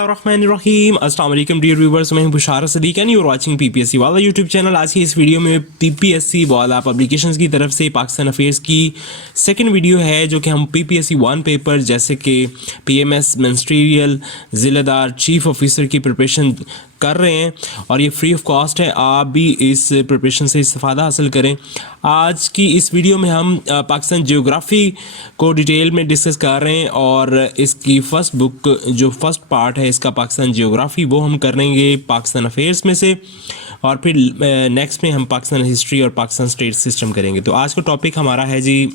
रहीम अस्सलाम वालेकुम dear viewers, मैं हूं Bushra Sadiq and you are watching PPSC वाला यूट्यूब चैनल। आज की इस वीडियो में पीपीएससी वाला पब्लिकेशंस की तरफ से पाकिस्तान अफेयर्स की सेकंड वीडियो है, जो कि हम पीपीएससी वन पेपर जैसे कि पीएमएस मिनिस्ट्रियल जिलेदार चीफ ऑफिसर की प्रिपरेशन कर रहे हैं और ये फ्री ऑफ कॉस्ट है। आप भी इस प्रिपरेशन से इस्तेफादा हासिल करें। आज की इस वीडियो में हम पाकिस्तान जियोग्राफी को डिटेल में डिस्कस कर रहे हैं और इसकी फर्स्ट बुक जो फर्स्ट पार्ट है इसका पाकिस्तान जियोग्राफी वो हम करेंगे पाकिस्तान अफेयर्स में से, और फिर नेक्स्ट में हम पाकिस्तान हिस्ट्री और पाकिस्तान स्टेट सिस्टम करेंगे। तो आज का टॉपिक हमारा है जी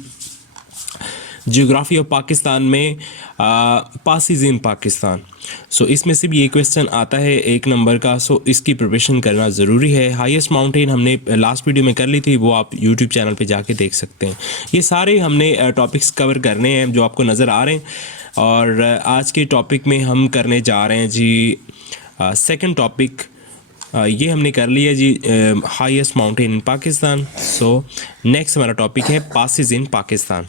जियोग्राफी ऑफ पाकिस्तान में पासिस इन पाकिस्तान। सो इसमें से भी ये क्वेश्चन आता है 1 नंबर का। सो इसकी प्रिपरेशन करना ज़रूरी है। हाईएस्ट माउंटेन हमने लास्ट वीडियो में कर ली थी, वो आप यूट्यूब चैनल पे जाके देख सकते हैं। ये सारे हमने टॉपिक्स कवर करने हैं जो आपको नज़र आ रहे हैं। और आज के टॉपिक में हम करने जा रहे हैं जी सेकंड टॉपिक। ये हमने कर लिया जी highest mountain in Pakistan. So next हमारा टॉपिक है पासिस इन पाकिस्तान।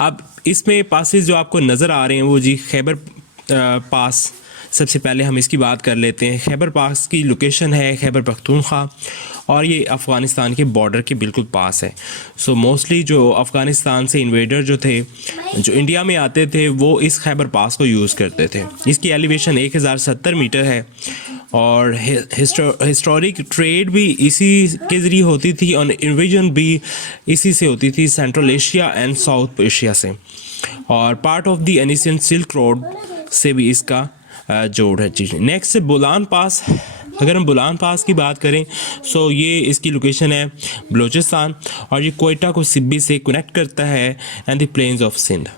अब इसमें पासिस जो आपको नज़र आ रहे हैं वो जी खैबर पास। सबसे पहले हम इसकी बात कर लेते हैं। खैबर पास की लोकेशन है खैबर पख्तूनख्वा और ये अफ़गानिस्तान के बॉर्डर के बिल्कुल पास है। सो मोस्टली जो अफ़गानिस्तान से इन्वेडर जो थे जो इंडिया में आते थे वो इस खैबर पास को यूज़ करते थे। इसकी एलिवेशन 1070 मीटर है और हिस्टोरिक ट्रेड भी इसी के ज़रिए होती थी और इन्वेजन भी इसी से होती थी, central Asia and south Asia से। और part of the ancient silk road से भी इसका जोड़ है चीज़। नेक्स्ट बोलान पास। अगर हम बोलान पास की बात करें सो ये इसकी लोकेशन है बलूचिस्तान और ये कोयटा को सिब्बी से कनेक्ट करता है and the plains of Sindh.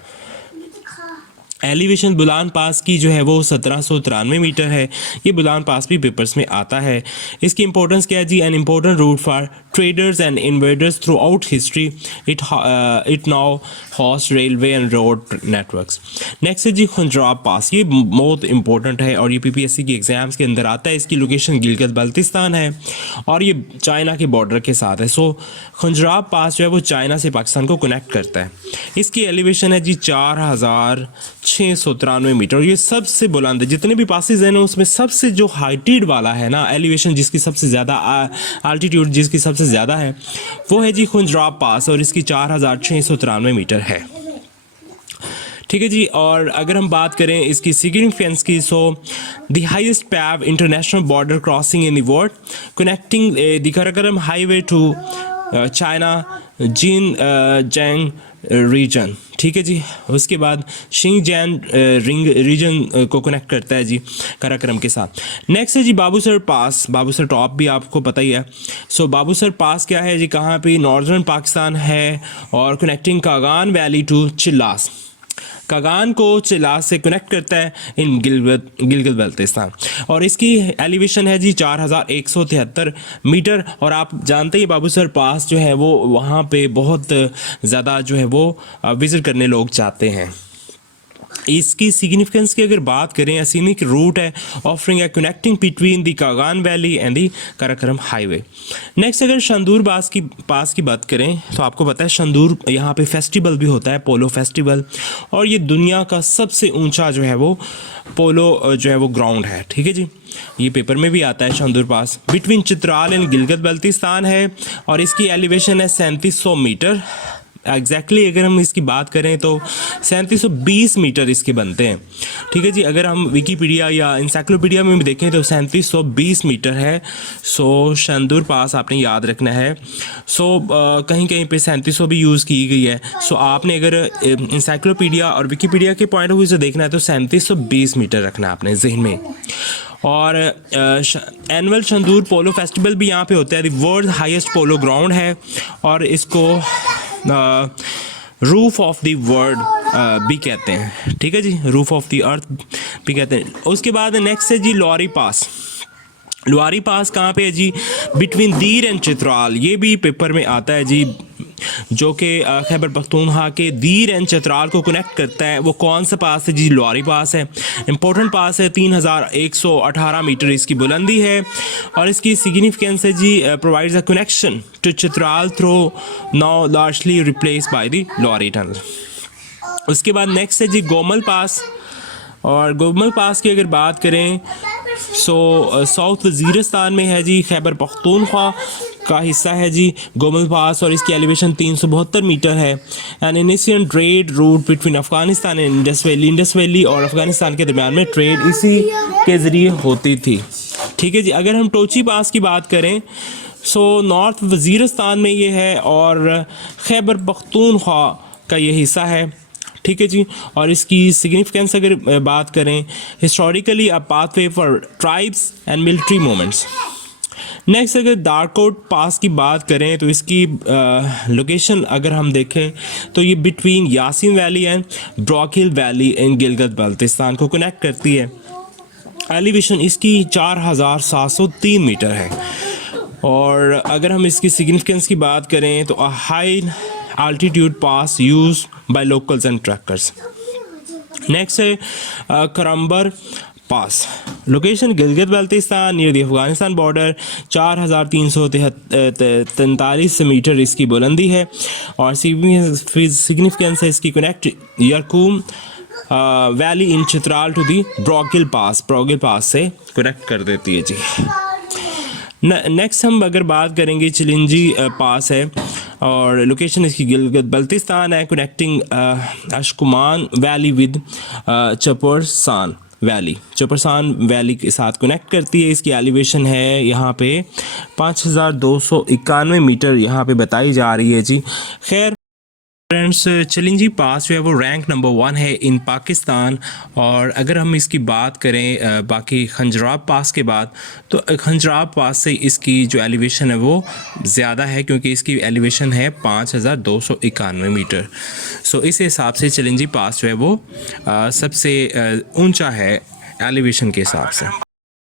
Elevation Bolan pass की जो है वो 1793 मीटर है। ये बुलान पास भी पेपर्स में आता है। इसकी इंपॉर्टेंस क्या है जी? An important route for traders and invaders throughout history. It now hosts railway and road networks. Next है जी खुंजराब पास। ये बहुत इंपॉर्टेंट है और ये पीपीएससी के एग्जाम्स के अंदर आता है। इसकी लोकेशन गिलगित बल्तिस्तान है और ये चाइना के बॉर्डर के साथ है। सो खुंजराब पास जो है वो चाइना से पाकिस्तान को कनेक्ट करता है। इसकी एलिवेशन है जी 4693 मीटर। ये सबसे बुलंद है, जितने भी पासेस हैं ना उसमें सबसे जो हाइटेड वाला है ना, एलिवेशन जिसकी सबसे ज़्यादा, अल्टीट्यूड जिसकी सबसे ज़्यादा है वो है जी खुंजराब पास और इसकी 4693 मीटर है। ठीक है जी। और अगर हम बात करें इसकी सिग्निफिकेंस की, so the highest paved international border crossing in the world connecting the Karakoram highway to China Xinjiang region. ठीक है जी। उसके बाद शिनजियांग रीजन को कनेक्ट करता है जी कराकोरम के साथ। नेक्स्ट है जी बाबूसर पास। बाबूसर टॉप भी आपको पता ही है। सो बाबूसर पास क्या है जी? कहाँ पे? नॉर्दर्न पाकिस्तान है और connecting Kagan valley to Chilas. Kagan को चिल्लास से कनेक्ट करता है इन गिलगित बल्तिस्तान और इसकी एलिवेशन है जी 4173 मीटर। और आप जानते हैं बाबूसर पास जो है वो वहाँ पे बहुत ज़्यादा जो है वो विज़िट करने लोग चाहते हैं। इसकी सिग्निफिकेंस की अगर बात करें, सीनिक रूट है offering A connecting between the Kaghan valley and the Karakoram highway. Next अगर शंदूर पास की बात करें तो आपको पता है शंदूर यहाँ पे फेस्टिवल भी होता है, पोलो फेस्टिवल, और ये दुनिया का सबसे ऊंचा जो है वो पोलो जो है वो ग्राउंड है। ठीक है जी। ये पेपर में भी आता है शंदूर पास। बिटवीन चित्राल एंड गिलगित बल्तिस्तान है और इसकी एलिवेशन है 3700 मीटर। एग्जैक्टली अगर हम इसकी बात करें तो 3720 मीटर इसके बनते हैं। ठीक है जी। अगर हम विकीपीडिया या इंसाइक्लोपीडिया में भी देखें तो 3720 मीटर है। सो शंदूर पास आपने याद रखना है। सो कहीं कहीं पे 3700 भी यूज़ की गई है। सो आपने अगर इंसाइक्लोपीडिया और विकीपीडिया के पॉइंट ऑफ व्यू से देखना है तो 3720 मीटर रखना है आपने जहन में। और एनुअल शंदूर पोलो फेस्टिवल भी यहाँ पे होता है। वर्ल्ड हाईएस्ट पोलो ग्राउंड है और इसको रूफ ऑफ द वर्ल्ड भी कहते हैं। ठीक है जी। रूफ ऑफ द अर्थ भी कहते हैं। उसके बाद नेक्स्ट है जी लुआरी पास। लुआरी पास कहाँ पे है जी? बिटवीन दीर एंड चित्राल। ये भी पेपर में आता है जी, जो कि खैबर पख्तूनख्वा के दीर एंड चित्राल को कनेक्ट करता है। वो कौन सा पास है जी? लुआरी पास है। इंपॉर्टेंट पास है, 3118 मीटर इसकी बुलंदी है और इसकी सिग्निफिकेंस है जी provides a connection to Chitral through now largely replace by the Lowari tunnel. उसके बाद नेक्स्ट है जी गोमल पास और गोमल पास की अगर बात करें साउथ वज़ीरिस्तान में है जी, खैबर पख्तूनख्वा का हिस्सा है जी गोमल पास, और इसकी एलिवेशन 372 मीटर है। An initial trade route between Afghanistan and Indus valley और अफगानिस्तान के दरमियान में ट्रेड इसी के ज़रिए होती थी। ठीक है जी। अगर हम टोची पास की बात करें नॉर्थ वज़ीरिस्तान में ये है और खैबर पख्तूनख्वा का ये हिस्सा है। ठीक है जी। और इसकी सिग्निफिकेंस अगर बात करें, historically a pathway for tribes and military movements. Next अगर दारकोट पास की बात करें तो इसकी लोकेशन अगर हम देखें तो ये between Yasin valley and Brock hill valley in Gilgit Baltistan को कनेक्ट करती है। एलिवेशन इसकी 4703 मीटर है। और अगर हम इसकी सिग्निफिकेंस की बात करें तो a high altitude pass used by locals and trekkers. Next है Karambar pass, location Gilgit Baltistan near the Afghanistan border, 4343 meter इसकी बुलंदी है। और सिग्निफिकेंस है इसकी connect Yarkhun valley in Chitral to the Broghil pass से कनेक्ट कर देती है जी। नेक्स्ट हम अगर बात करेंगे चिलिंजी पास है और लोकेशन इसकी गिलगित बल्तिस्तान है, कनेक्टिंग अशकुमान वैली विद चपरसान वैली के साथ कनेक्ट करती है। इसकी एलिवेशन है यहाँ पे 5291 मीटर यहाँ पे बताई जा रही है जी। खैर फ्रेंड्स, चिलिंजी पास जो है वो रैंक नंबर 1 है इन पाकिस्तान। और अगर हम इसकी बात करें बाकी खंजराब पास के बाद, तो खंजराब पास से इसकी जो एलिवेशन है वो ज़्यादा है, क्योंकि इसकी एलिवेशन है 5291 मीटर। सो इस हिसाब से चिलिंजी पास जो है वो सबसे ऊंचा है एलिवेशन के हिसाब से।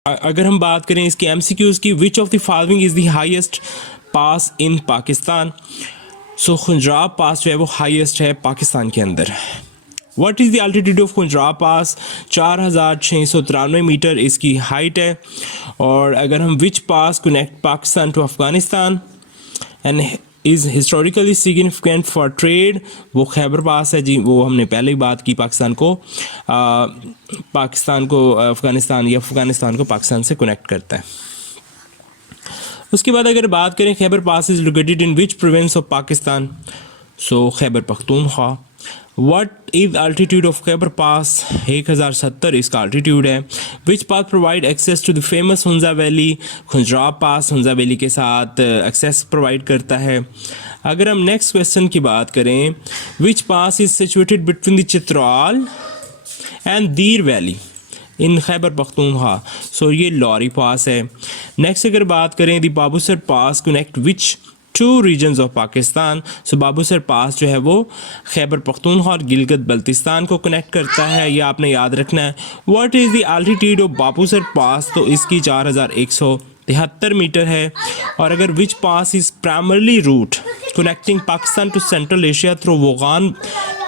अगर हम बात करें इसकी MCQs की, which of the following is the highest pass in Pakistan. Khunjerab pass जो है वो हाईएस्ट है पाकिस्तान के अंदर। What is the altitude of Khunjerab pass, 4693 meter इसकी हाइट है। और अगर हम which pass connect Pakistan to Afghanistan and is historically significant for trade, वो खैबर पास है जी। वो हमने पहले ही बात की, पाकिस्तान को अफगानिस्तान या अफगानिस्तान को पाकिस्तान से कनेक्ट करता है। उसके बाद अगर बात करें Khyber pass is located in which province of Pakistan, Khyber Pakhtunkhwa. What is altitude of Khyber pass, 1070 इसका अल्टीट्यूड है। Which path provide access to the famous Hunza valley, Khunjerab pass Hunza valley के साथ एक्सेस प्रोवाइड करता है। अगर हम नेक्स्ट क्वेश्चन की बात करें, which pass is situated between the Chitral and Dir valley in Khyber Pakhtunkhwa, ये लॉरी पास है। नेक्स्ट अगर बात करें the Babusar pass connect which 2 regions of Pakistan, Babusar pass जो है वो खैबर पख्तूनख्वा और गिलगित बल्तिस्तान को कनेक्ट करता है, ये आपने याद रखना है। What is the altitude of Babusar pass, तो इसकी 4173 मीटर है। और अगर which pass is primarily route connecting Pakistan to central Asia through Wakhan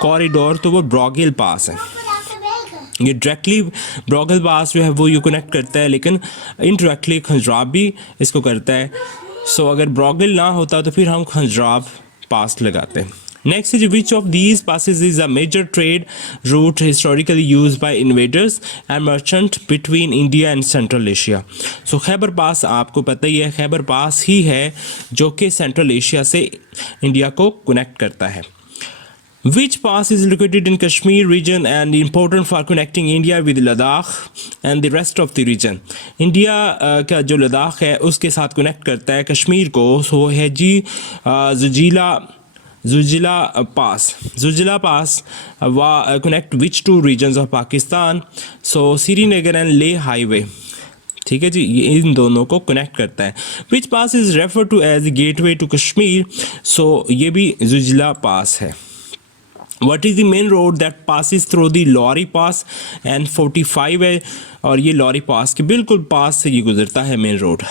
corridor, तो वो ब्रॉक हिल पास है। ये डायरेक्टली ब्रॉक हिल पास जो है वो ये कनेक्ट करता है, लेकिन इनडायरेक्टली खंजराब भी इसको करता है। अगर ब्रॉक हिल ना होता तो फिर हम खंजराब पास लगाते हैं। Next is which of these passes is a major trade route historically use by invaders and merchant between India and central Asia. Khyber pass आपको पता ही है, खैबर पास ही है जो कि सेंट्रल एशिया से इंडिया को कनेक्ट करता है। Which pass is located in Kashmir region and important for connecting India with Ladakh and the rest of the region? India का जो लद्दाख है उसके साथ कनेक्ट करता है कश्मीर को, वो है जी जुजिला पास वा connect which 2 regions of Pakistan, Srinagar and Leh highway. ठीक है जी, ये इन दोनों को कनेक्ट करता है। Which pass is refer to as gateway to Kashmir, ये भी जुजिला पास है। What is the main road that passes through the Lowari pass and 45 है, और ये लॉरी पास के बिल्कुल पास से ये गुजरता है मेन रोड।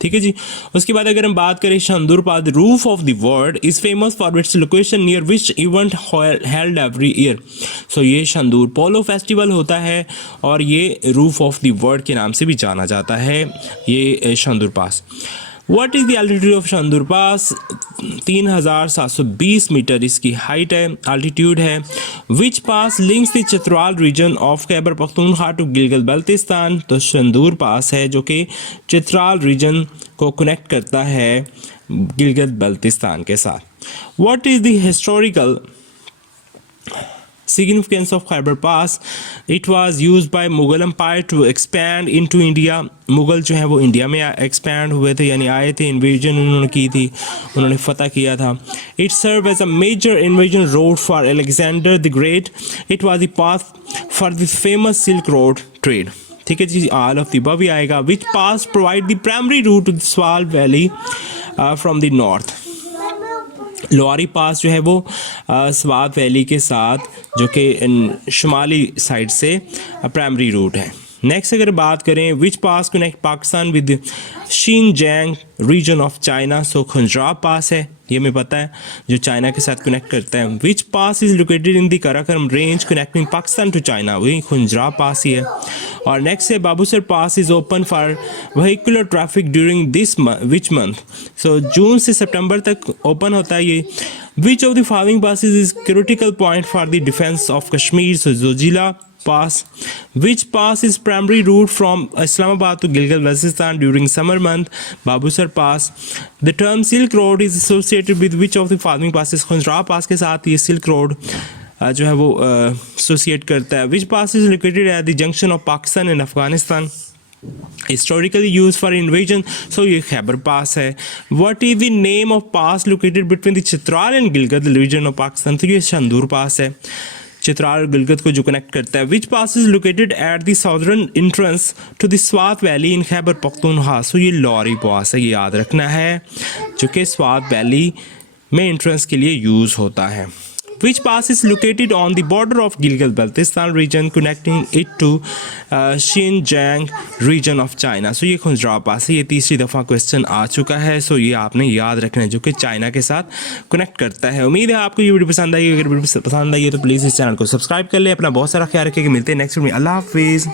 ठीक है जी। उसके बाद अगर हम बात करें Shandur pass, roof of the world is famous for its location near which event held every year. ये शंदूर पोलो फेस्टिवल होता है और ये रूफ ऑफ द वर्ल्ड के नाम से भी जाना जाता है ये Shandur pass. What is the altitude of Shandur pass? 3720 meter इसकी हाइट है, अल्टीट्यूड है। Which pass links the Chitral region of Khyber Pakhtunkhwa to Gilgit Baltistan? तो शंदूर पास है जो कि चित्राल रीजन को कनेक्ट करता है गिलगित बल्तिस्तान के साथ। What is the historical significance of Khyber Pass? It was used by Mughal Empire to expand into India. Mughal जो है वो इंडिया में एक्सपैंड हुए थे, यानी आए थे, इन्वेजन उन्होंने की थी, उन्होंने फतह किया था। It served as a major invasion route for Alexander the Great. It was the path for the famous Silk Road trade. ठीक है जी, all of the above भी आएगा। Which pass provide the primary route to the Swal Valley from the north? लोअरी पास जो है वो Swat valley के साथ जो कि शुमाली साइड से प्राइमरी रूट है। नेक्स्ट अगर बात करें which pass connect Pakistan with Xinjiang region of China? So Khunjerab pass है, ये हमें पता है, जो चाइना के साथ कनेक्ट करता है। Which pass is located in the Karakoram range connecting Pakistan to China? वही खंजराब पास ही है। और नेक्स्ट है Babusar pass is open for vehicular traffic during this which month? So June से सितंबर तक ओपन होता है ये। Which of the following passes is critical point for the defence of Kashmir? So Zojila pass. Which pass is primary route from Islamabad to Gilgit-Baltistan during summer month? Babusar Pass. The term Silk Road is associated with which of the following passes? खंजराब पास के साथ ये silk road जो है वो associate करता है। Which pass is located at the junction of Pakistan and Afghanistan? Historically used for invasion, so ये खैबर पास है। What is the name of pass located between the Chitral and Gilgit region of Pakistan? तो ये शंदूर पास है, चित्राल और गिलगित को जो connect करता है। Which pass is located at the southern entrance to the Swat valley in Khyber Pakhtunkhwa? So ये लॉरी पास है, ये याद रखना है, जो कि स्वात वैली में एंट्रेंस के लिए यूज़ होता है। Which pass is located on the border of Gilgit-Baltistan region connecting it to Xinjiang region of China? So ये खंजराब पास है, ये तीसरी दफ़ा क्वेश्चन आ चुका है। सो ये आपने याद रखना है, जो कि चाइना के साथ कनेक्ट करता है। उम्मीद है आपको ये वीडियो पसंद आई। अगर वीडियो पसंद आई है तो प्लीज़ इस चैनल को सब्सक्राइब कर ले। अपना बहुत सारा ख्याल रखिएगा। मिलते हैं नेक्स्ट वीडियो में। अल्लाह हाफिज़।